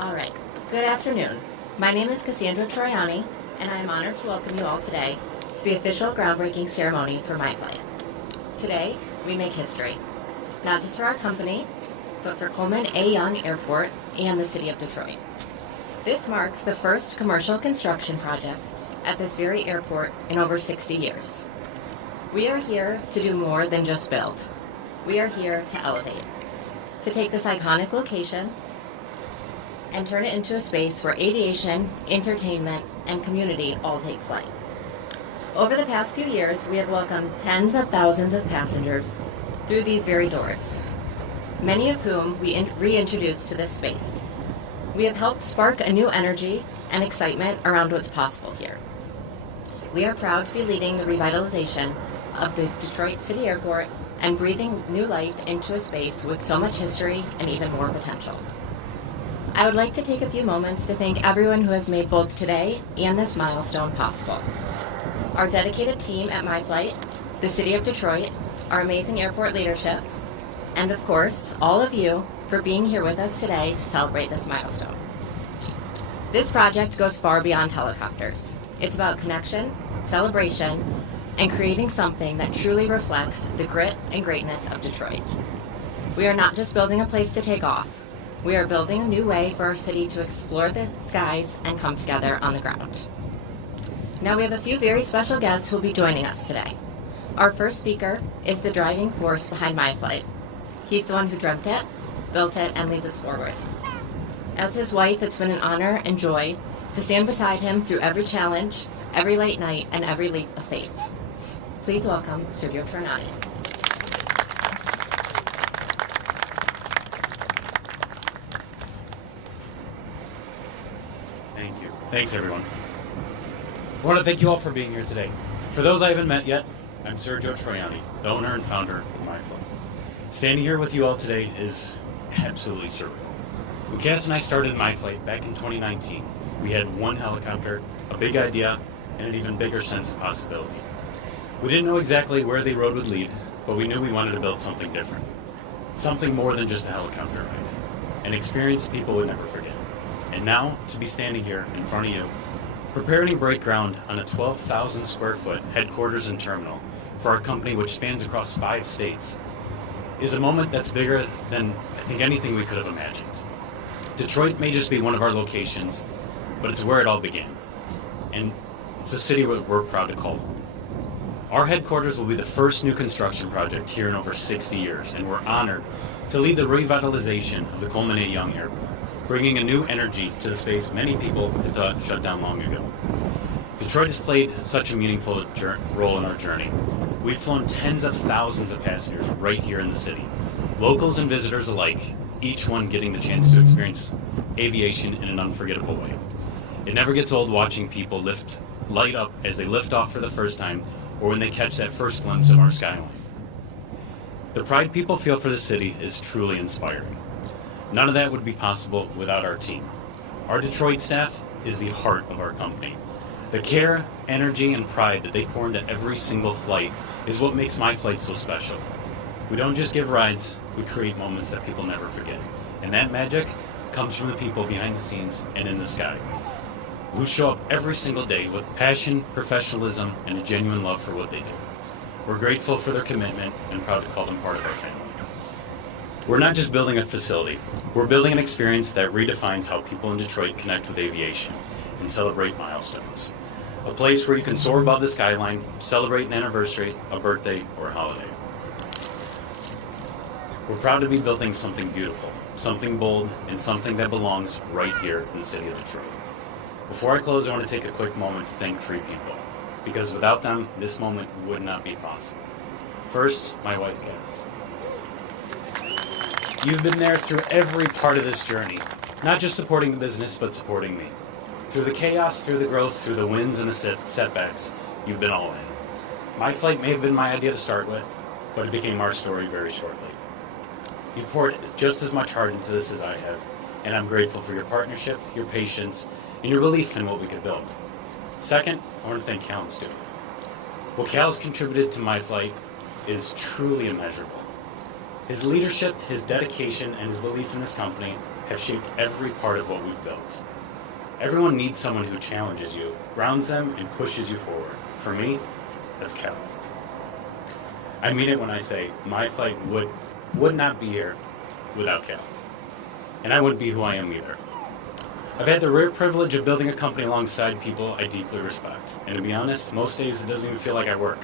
All right. Good afternoon. My name is Cassandra Troiani, and I am honored to welcome you all today to the official groundbreaking ceremony for MyFlight. Today, we make history, not just for our company, but for Coleman A. Young Airport and the city of Detroit. This marks the first commercial construction project at this very airport in over 60 years. We are here to do more than just build. We are here to elevate, to take this iconic location and turn it into a space where aviation, entertainment, and community all take flight. Over the past few years, we have welcomed tens of thousands of passengers through these very doors, many of whom we reintroduced to this space. We have helped spark a new energy and excitement around what's possible here. We are proud to be leading the revitalization of the Detroit City Airport and breathing new life into a space with so much history and even more potential. I would like to take a few moments to thank everyone who has made both today and this milestone possible. Our dedicated team at MyFlight, the City of Detroit, our amazing airport leadership, and of course, all of you for being here with us today to celebrate this milestone. This project goes far beyond helicopters. It's about connection, celebration, and creating something that truly reflects the grit and greatness of Detroit. We are not just building a place to take off. We are building a new way for our city to explore the skies and come together on the ground. Now we have a few very special guests who will be joining us today. Our first speaker is the driving force behind MyFlight. He's the one who dreamt it, built it, and leads us forward. As his wife, it's been an honor and joy to stand beside him through every challenge, every late night, and every leap of faith. Please welcome Sergio Tornati. Thank you. Thanks, everyone. I want to thank you all for being here today. For those I haven't met yet, I'm Sergio Troiani, the owner and founder of MyFlight. Standing here with you all today is absolutely surreal. When Cass and I started MyFlight back in 2019, we had one helicopter, a big idea, and an even bigger sense of possibility. We didn't know exactly where the road would lead, but we knew we wanted to build something different. Something more than just a helicopter ride. An experience people would never forget. And now, to be standing here in front of you, preparing to break ground on a 12,000 square foot headquarters and terminal for our company, which spans across 5 states, is a moment that's bigger than I think anything we could have imagined. Detroit may just be one of our locations, but it's where it all began. And it's a city we're proud to call home. Our headquarters will be the first new construction project here in over 60 years, and we're honored to lead the revitalization of the Coleman A. Young Airport, bringing a new energy to the space many people had thought shut down long ago. Detroit has played such a meaningful role in our journey. We've flown tens of thousands of passengers right here in the city, locals and visitors alike, each one getting the chance to experience aviation in an unforgettable way. It never gets old watching people light up as they lift off for the first time or when they catch that first glimpse of our skyline. The pride people feel for the city is truly inspiring. None of that would be possible without our team. Our Detroit staff is the heart of our company. The care, energy, and pride that they pour into every single flight is what makes MyFlight so special. We don't just give rides, we create moments that people never forget. And that magic comes from the people behind the scenes and in the sky, who show up every single day with passion, professionalism, and a genuine love for what they do. We're grateful for their commitment and proud to call them part of our family. We're not just building a facility, we're building an experience that redefines how people in Detroit connect with aviation and celebrate milestones. A place where you can soar above the skyline, celebrate an anniversary, a birthday, or a holiday. We're proud to be building something beautiful, something bold, and something that belongs right here in the city of Detroit. Before I close, I want to take a quick moment to thank 3 people, because without them, this moment would not be possible. First, my wife, Cass. You've been there through every part of this journey, not just supporting the business, but supporting me. Through the chaos, through the growth, through the wins and the setbacks, you've been all in. MyFlight may have been my idea to start with, but it became our story very shortly. You've poured just as much heart into this as I have, and I'm grateful for your partnership, your patience, and your belief in what we could build. Second, I want to thank Cal and Stu. What Cal's contributed to MyFlight is truly immeasurable. His leadership, his dedication, and his belief in this company have shaped every part of what we've built. Everyone needs someone who challenges you, grounds them, and pushes you forward. For me, that's Cal. I mean it when I say my flight would not be here without Cal. And I wouldn't be who I am either. I've had the rare privilege of building a company alongside people I deeply respect. And to be honest, most days it doesn't even feel like I work.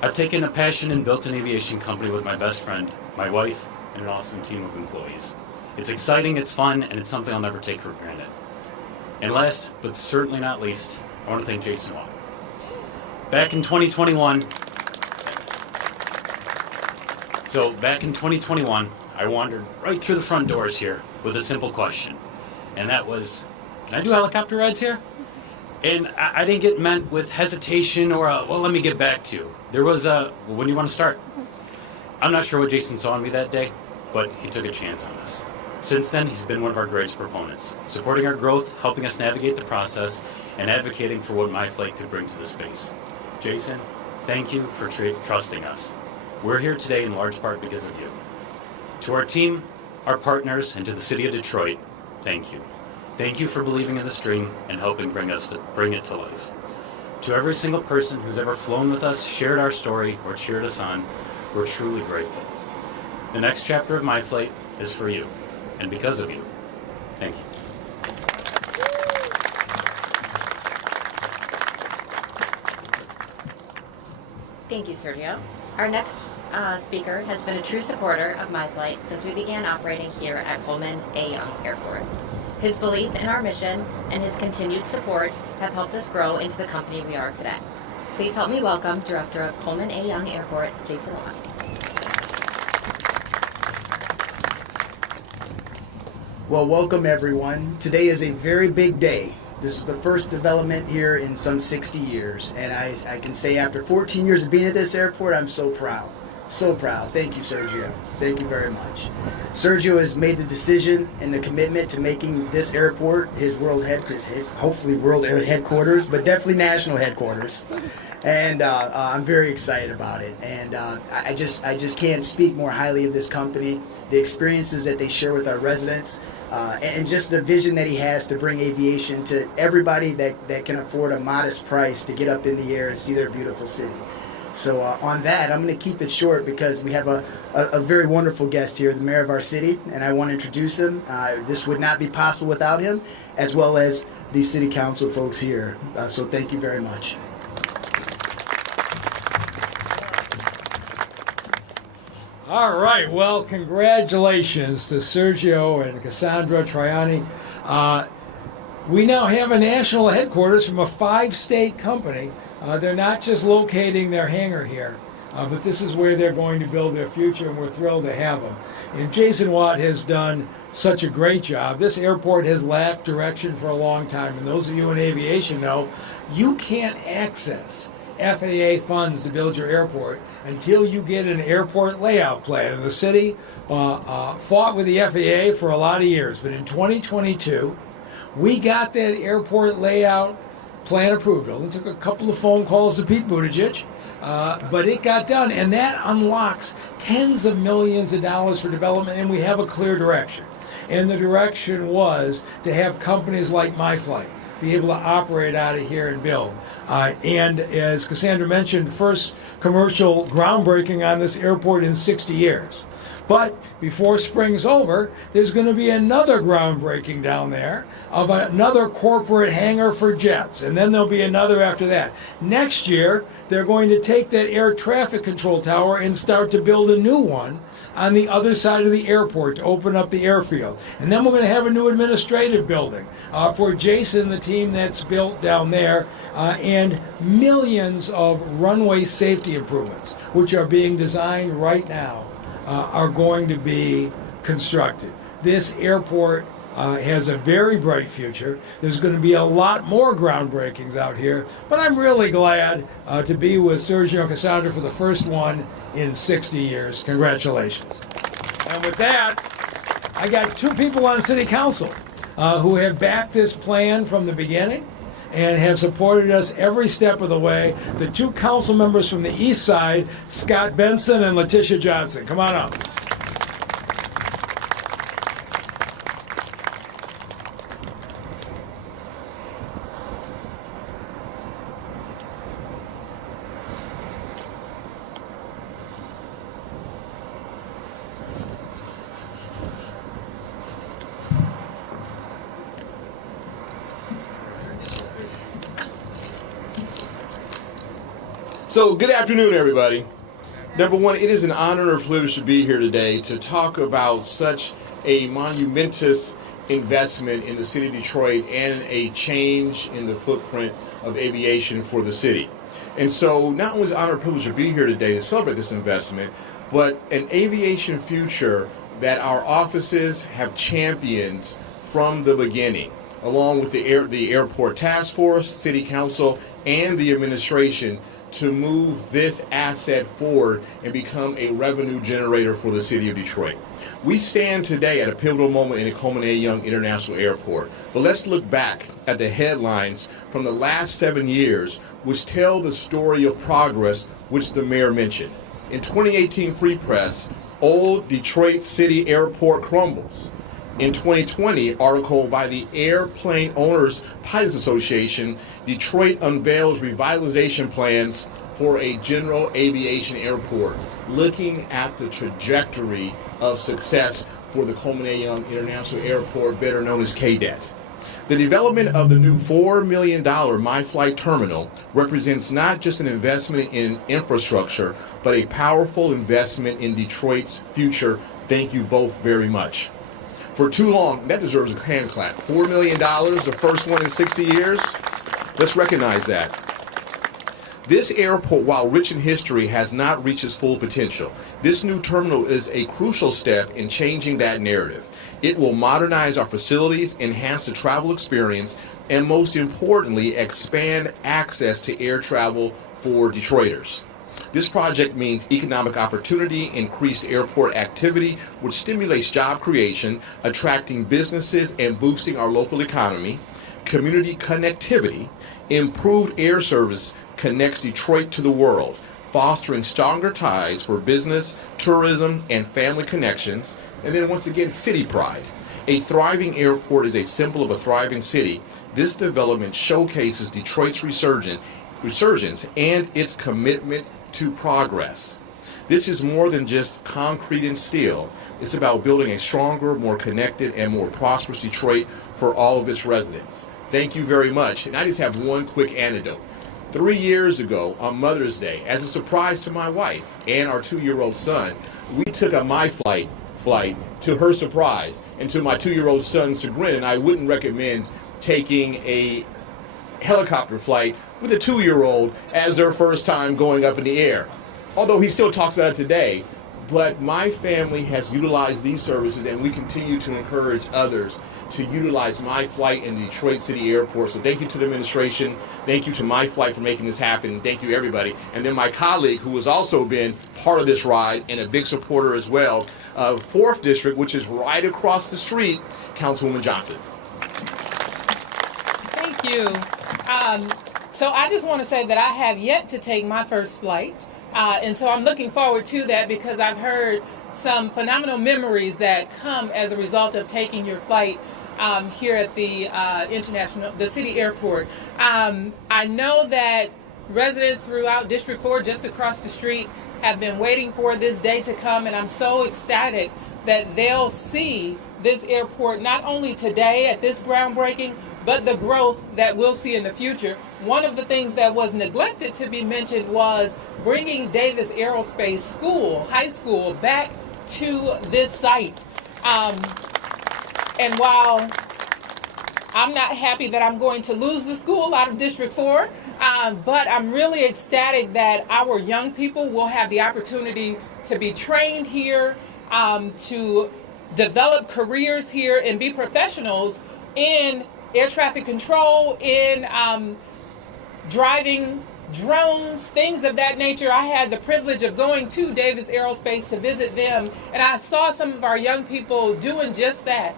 I've taken a passion and built an aviation company with my best friend, my wife, and an awesome team of employees. It's exciting, it's fun, and it's something I'll never take for granted. And last, but certainly not least, I want to thank Jason Watt. Back in 2021, I wandered right through the front doors here with a simple question. And that was, can I do helicopter rides here? And I didn't get met with hesitation or well, let me get back to you. There was a, well, when do you want to start? I'm not sure what Jason saw in me that day, but he took a chance on us. Since then, he's been one of our greatest proponents, supporting our growth, helping us navigate the process, and advocating for what MyFlight could bring to the space. Jason, thank you for trusting us. We're here today in large part because of you. To our team, our partners, and to the city of Detroit, thank you. Thank you for believing in this dream and helping bring it to life. To every single person who's ever flown with us, shared our story, or cheered us on, we're truly grateful. The next chapter of MyFlight is for you, and because of you. Thank you. Thank you, Sergio. Our next speaker has been a true supporter of MyFlight since we began operating here at Coleman A. Young Airport. His belief in our mission and his continued support have helped us grow into the company we are today. Please help me welcome Director of Coleman A. Young Airport, Jason Watt. Well, welcome everyone. Today is a very big day. This is the first development here in some 60 years, and I can say after 14 years of being at this airport, I'm so proud. So proud. Thank you, Sergio. Thank you very much. Sergio has made the decision and the commitment to making this airport his hopefully world headquarters, but definitely national headquarters. And I'm very excited about it. And I just can't speak more highly of this company, the experiences that they share with our residents, and just the vision that he has to bring aviation to everybody that can afford a modest price to get up in the air and see their beautiful city. So on that, I'm going to keep it short because we have a very wonderful guest here, the mayor of our city, and I want to introduce him. This would not be possible without him, as well as the city council folks here. So thank you very much. All right, well, congratulations to Sergio and Cassandra Troiani. We now have a national headquarters from a 5-state company. They're not just locating their hangar here, but this is where they're going to build their future, and we're thrilled to have them. And Jason Watt has done such a great job. This airport has lacked direction for a long time, and those of you in aviation know you can't access FAA funds to build your airport until you get an airport layout plan. And the city fought with the FAA for a lot of years, but in 2022, we got that airport layout plan approved. It only took a couple of phone calls to Pete Buttigieg, but it got done, and that unlocks tens of millions of dollars for development, and we have a clear direction. And the direction was to have companies like MyFlight be able to operate out of here and build. And as Cassandra mentioned, first commercial groundbreaking on this airport in 60 years. But before spring's over, there's going to be another groundbreaking down there of another corporate hangar for jets, and then there'll be another after that. Next year, they're going to take that air traffic control tower and start to build a new one on the other side of the airport to open up the airfield. And then we're going to have a new administrative building for Jason, the team that's built down there, and millions of runway safety improvements, which are being designed right now, are going to be constructed. This airport has a very bright future. There's going to be a lot more groundbreakings out here, but I'm really glad to be with Sergio and Cassandra for the first one in 60 years. Congratulations. And with that, I got two people on City Council who have backed this plan from the beginning and have supported us every step of the way. The two council members from the east side, Scott Benson and Letitia Johnson. Come on up. So, good afternoon, everybody. Number one, it is an honor and a privilege to be here today to talk about such a monumentous investment in the city of Detroit and a change in the footprint of aviation for the city. And so, not only is it an honor and privilege to be here today to celebrate this investment, but an aviation future that our offices have championed from the beginning, along with the airport task force, city council, and the administration, to move this asset forward and become a revenue generator for the city of Detroit. We stand today at a pivotal moment in the Coleman A. Young International Airport, but let's look back at the headlines from the last 7 years, which tell the story of progress, which the mayor mentioned. In 2018 Free Press, Old Detroit City Airport crumbles. In 2020, article by the Airplane Owners Pilots Association, Detroit unveils revitalization plans for a general aviation airport, looking at the trajectory of success for the Coleman A. Young International Airport, better known as KDET. The development of the new $4 million MyFlight terminal represents not just an investment in infrastructure, but a powerful investment in Detroit's future. Thank you both very much. For too long, that deserves a hand clap. $4 million, the first one in 60 years. Let's recognize that. This airport, while rich in history, has not reached its full potential. This new terminal is a crucial step in changing that narrative. It will modernize our facilities, enhance the travel experience, and most importantly, expand access to air travel for Detroiters. This project means economic opportunity, increased airport activity, which stimulates job creation, attracting businesses and boosting our local economy, community connectivity, improved air service connects Detroit to the world, fostering stronger ties for business, tourism, and family connections, and then once again, city pride. A thriving airport is a symbol of a thriving city. This development showcases Detroit's resurgence and its commitment to progress. This is more than just concrete and steel. It's about building a stronger, more connected, and more prosperous Detroit for all of its residents. Thank you very much. And I just have one quick anecdote. 3 years ago, on Mother's Day, as a surprise to my wife and our 2-year-old son, we took a MyFlight flight to her surprise, and to my 2-year-old son's chagrin. I wouldn't recommend taking a helicopter flight with a 2-year-old as their first time going up in the air. Although he still talks about it today, but my family has utilized these services, and we continue to encourage others to utilize MyFlight in the Detroit City Airport. So thank you to the administration. Thank you to MyFlight for making this happen. Thank you, everybody. And then my colleague, who has also been part of this ride and a big supporter as well, 4th District, which is right across the street, Councilwoman Johnson. Thank you. So I just want to say that I have yet to take my first flight. And so I'm looking forward to that, because I've heard some phenomenal memories that come as a result of taking your flight here at the city airport. I know that residents throughout District 4, just across the street, have been waiting for this day to come, and I'm so ecstatic that they'll see this airport not only today at this groundbreaking, but the growth that we'll see in the future. One of the things that was neglected to be mentioned was bringing Davis Aerospace School, high school, back to this site. And while I'm not happy that I'm going to lose the school out of District 4, but I'm really ecstatic that our young people will have the opportunity to be trained here, to develop careers here and be professionals in air traffic control, in driving drones, things of that nature. I had the privilege of going to Davis Aerospace to visit them, and I saw some of our young people doing just that,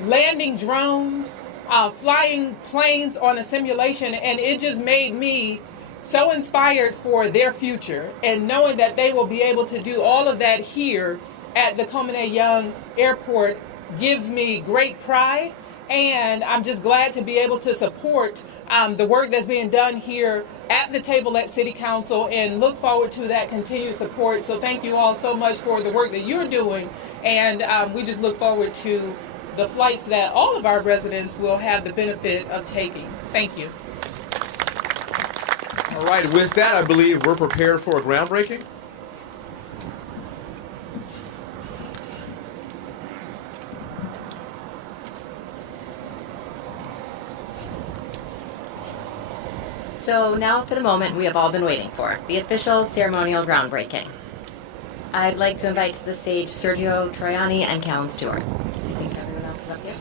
landing drones, flying planes on a simulation, and it just made me so inspired for their future, and knowing that they will be able to do all of that here at the Coleman A. Young Airport gives me great pride. And I'm just glad to be able to support the work that's being done here at the table at City Council, and look forward to that continued support. So thank you all so much for the work that you're doing, and we just look forward to the flights that all of our residents will have the benefit of taking. Thank you. All right, with that, I believe we're prepared for a groundbreaking. So now for the moment we have all been waiting for, the official ceremonial groundbreaking. I'd like to invite to the stage Sergio Troiani and Callan Stewart. I think everyone else is up here.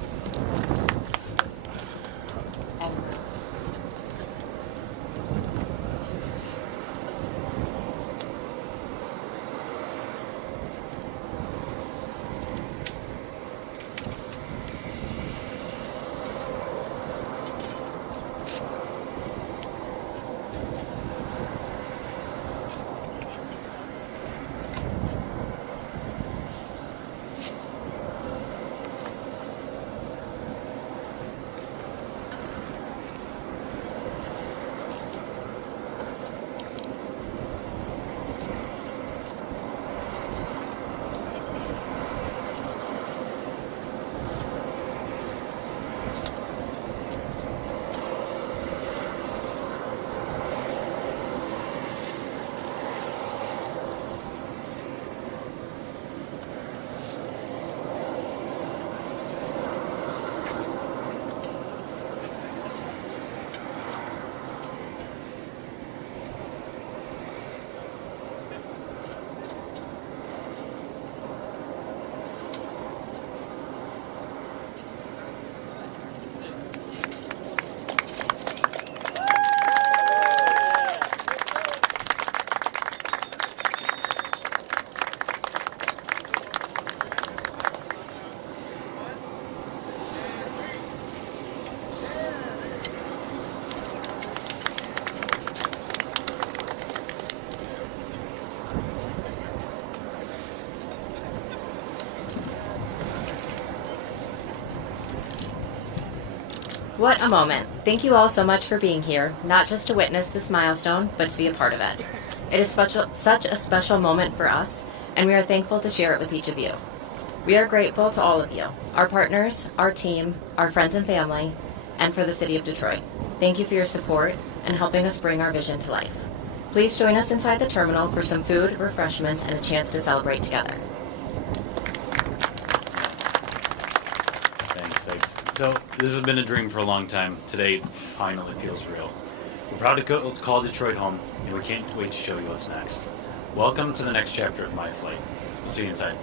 What a moment. Thank you all so much for being here, not just to witness this milestone, but to be a part of it. It is such a special moment for us, and we are thankful to share it with each of you. We are grateful to all of you, our partners, our team, our friends and family, and for the City of Detroit. Thank you for your support and helping us bring our vision to life. Please join us inside the terminal for some food, refreshments, and a chance to celebrate together. Thanks. So this has been a dream for a long time. Today it finally feels real. We're proud to call Detroit home, and we can't wait to show you what's next. Welcome to the next chapter of My Flight. We'll see you inside.